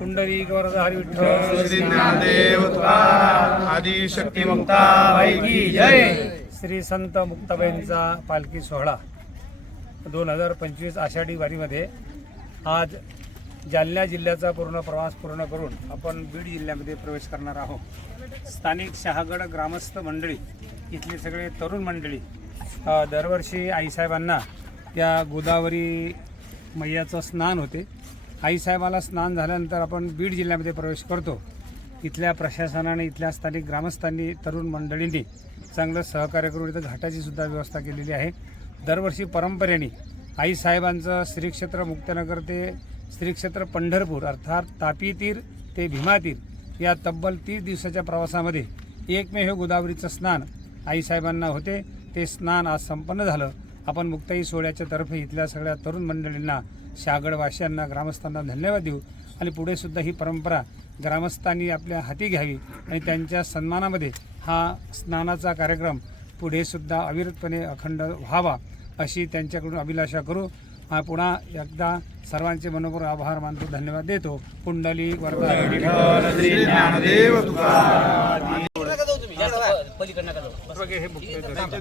पुंडलिक वरदा हरी विठ्ठल श्री ज्ञानदेव तुकाराम आदि शक्ती मुक्ताबाई की जय। श्री संत मुक्ताबाईंचा पालखी सोहळा 2025 आषाढी वारीमध्ये आज जालना जिल्ह्याचा पूर्ण प्रवास पूर्ण करून आपण बीड जिल्ह्यामध्ये प्रवेश करणार आहोत। स्थानिक शहागड ग्रामस्थ मंडळी, इथले सगळे तरुण मंडळी दरवर्षी आईसाहेबांना त्या गोदावरी मैयाचं स्नान होते। आईसाहेबाला स्नान झाल्यानंतर आपण बीड जिल्ह्यामध्ये प्रवेश करतो। इथल्या प्रशासनाने, इथल्या स्थानिक ग्रामस्थांनी, तरुण मंडळींनी चांगलं सहकार्य करून इथं घाटाची सुद्धा व्यवस्था केलेली आहे। दरवर्षी परंपरेने आईसाहेबांचं श्री क्षेत्र मुक्तनगर ते श्री क्षेत्र पंढरपूर अर्थात तापी तीर ते भीमा तीर या तब्बल 30 दिवसाच्या प्रवासामध्ये एकमेव गोदावरीचं स्नान आईसाहेबांना होते। ते स्नान आज संपन्न झालं। आपण मुक्ताई सोहळ्याच्या तर्फे इथल्या सगळ्या तरुण मंडळींना, शहागडवासियांना, ग्रामस्थांना धन्यवाद देऊ आणि पुढे सुद्धा ही परंपरा ग्रामस्थांनी आपल्या हाती घ्यावी आणि त्यांच्या सन्मानामध्ये हा स्नानाचा कार्यक्रम पुढे सुद्धा अविरतपणे अखंड व्हावा अशी त्यांच्याकडून अभिलाषा करू। पुन्हा एकदा सर्वांचे मनोपूर्वक आभार मानतो, धन्यवाद देतो। पुंडलिक वरदा श्री ज्ञानदेव तुकाराम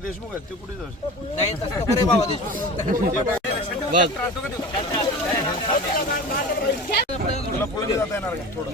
देशमुख आहेत ते कुठे जाता येणार थोडं